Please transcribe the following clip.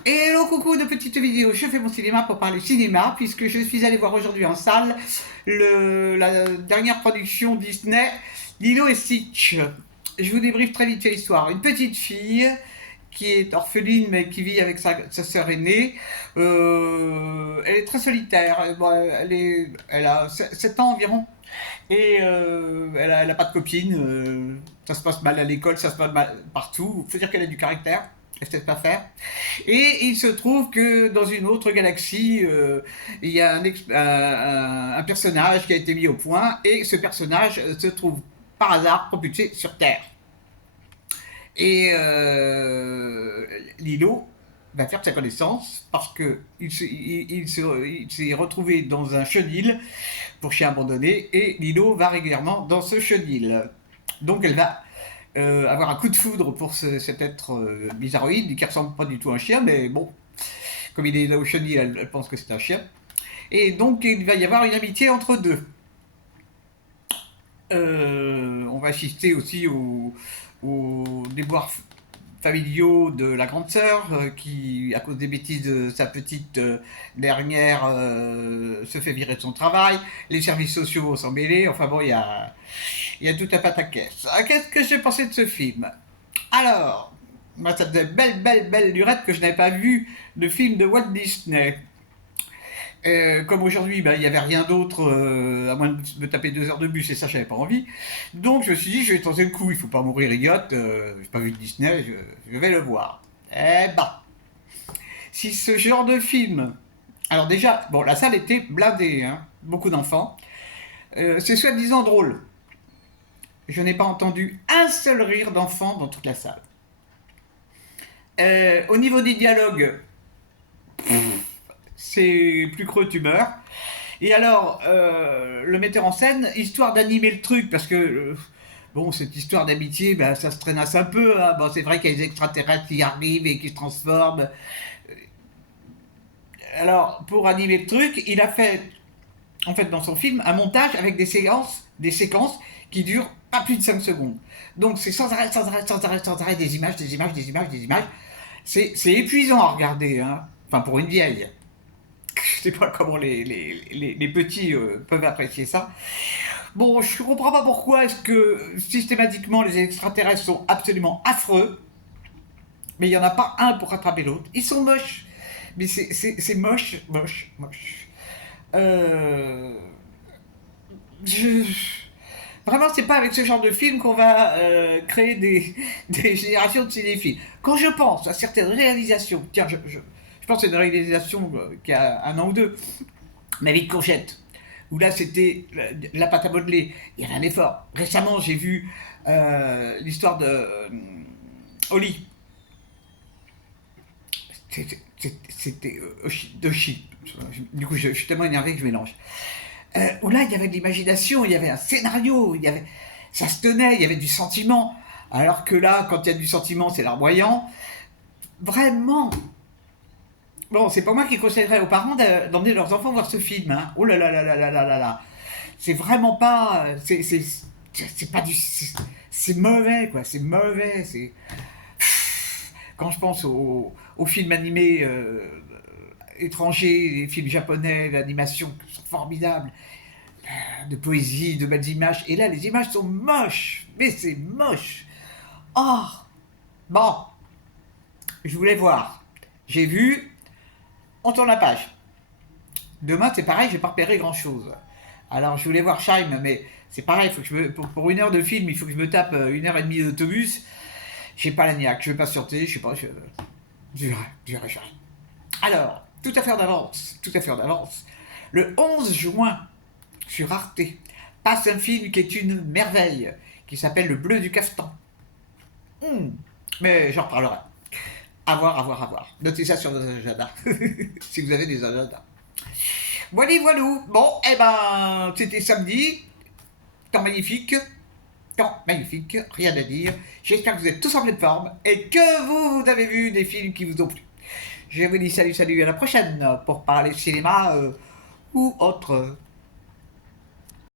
Hello, coucou de petites vidéos, je fais mon cinéma pour parler cinéma, puisque je suis allé voir aujourd'hui en salle la dernière production Disney, Lilo et Stitch. Je vous débriefe très vite fait l'histoire. Une petite fille qui est orpheline mais qui vit avec sa sœur aînée. Elle est très solitaire, elle a 7 ans environ, et elle a pas de copine. Ça se passe mal à l'école, ça se passe mal partout. Il faut dire qu'elle a du caractère, elle ne sait pas faire. Et il se trouve que dans une autre galaxie, il y a un personnage qui a été mis au point, et ce personnage se trouve par hasard propulsé sur Terre. Et Lilo va faire sa connaissance parce qu'il s'est retrouvé dans un chenil pour chien abandonné, et Lilo va régulièrement dans ce chenil. Donc elle va avoir un coup de foudre pour cet être bizarroïde qui ressemble pas du tout à un chien, mais bon, comme il est là au chenil, elle pense que c'est un chien. Et donc il va y avoir une amitié entre deux. On va assister aussi aux déboires familiaux de la grande sœur, qui, à cause des bêtises de sa petite dernière, se fait virer de son travail. Les services sociaux vont s'en mêler. Enfin bon, il y a tout un pataquès. Qu'est-ce que j'ai pensé de ce film? Alors, moi, ça faisait belle lurette que je n'avais pas vu de film de Walt Disney. Comme aujourd'hui, ben, il n'y avait rien d'autre, à moins de me taper 2 heures de bus, et ça, j'avais pas envie. Donc, je me suis dit, je vais tenter le coup, il faut pas mourir idiote, j'ai pas vu de Disney, je vais le voir. Eh ben, si ce genre de film. Alors, déjà, bon, la salle était blindée, hein, beaucoup d'enfants. C'est soi-disant drôle. Je n'ai pas entendu un seul rire d'enfant dans toute la salle. Au niveau des dialogues, c'est plus creux, tu meurs. Et alors, le metteur en scène, histoire d'animer le truc, parce que, bon, cette histoire d'amitié, ben, ça se traînasse un peu. Hein. Bon, c'est vrai qu'il y a des extraterrestres qui arrivent et qui se transforment. Alors, pour animer le truc, il a fait, en fait, dans son film, un montage avec des séquences qui durent pas plus de 5 secondes. Donc, c'est sans arrêt, sans arrêt, sans arrêt, sans arrêt, des images, des images, des images, des images. C'est épuisant à regarder, hein. Enfin, pour une vieille. Je sais pas comment les petits peuvent apprécier ça. Bon, je comprends pas pourquoi est-ce que systématiquement les extraterrestres sont absolument affreux, mais il y en a pas un pour rattraper l'autre. Ils sont moches, mais c'est moche, moche, moche. Euh, je... Vraiment, c'est pas avec ce genre de film qu'on va créer des générations de cinéphiles. Quand je pense à certaines réalisations, tiens, je pense à une réalisation qui a 1 an ou 2, Ma vie de courgette, où là c'était la pâte à modeler, il y avait un effort. Récemment, j'ai vu l'histoire de Oli. C'était Oshi. Du coup, je suis tellement énervé que je mélange. Où là, il y avait de l'imagination, il y avait un scénario, ça se tenait, il y avait du sentiment. Alors que là, quand il y a du sentiment, c'est larmoyant. Vraiment. Bon, c'est pas moi qui conseillerais aux parents d'emmener leurs enfants voir ce film. Hein. Oh là là là là là là là là. C'est vraiment pas. C'est pas du. C'est mauvais, quoi. C'est mauvais. C'est. Quand je pense aux films animés étrangers, les films japonais, l'animation sont formidables, de poésie, de belles images. Et là, les images sont moches. Mais c'est moche. Oh. Bon. Je voulais voir. J'ai vu. On tourne la page. Demain, c'est pareil, j'ai pas repéré grand chose. Alors, je voulais voir Shime, mais c'est pareil, faut que pour 1 heure de film, il faut que je me tape 1 heure et demie d'autobus. J'ai pas la niaque, je vais pas sûreté, je sais pas, je verrai. Alors, tout à fait en avance. Le 11 juin, sur Arte, passe un film qui est une merveille, qui s'appelle Le Bleu du Caftan. Mais j'en reparlerai. À voir, à voir, à voir. Notez ça sur vos agendas, si vous avez des agendas. Voilà, voilà. Bon, eh ben, c'était samedi. Temps magnifique. Temps magnifique, rien à dire. J'espère que vous êtes tous en pleine forme et que vous avez vu des films qui vous ont plu. Je vous dis salut, salut, à la prochaine pour parler cinéma ou autre.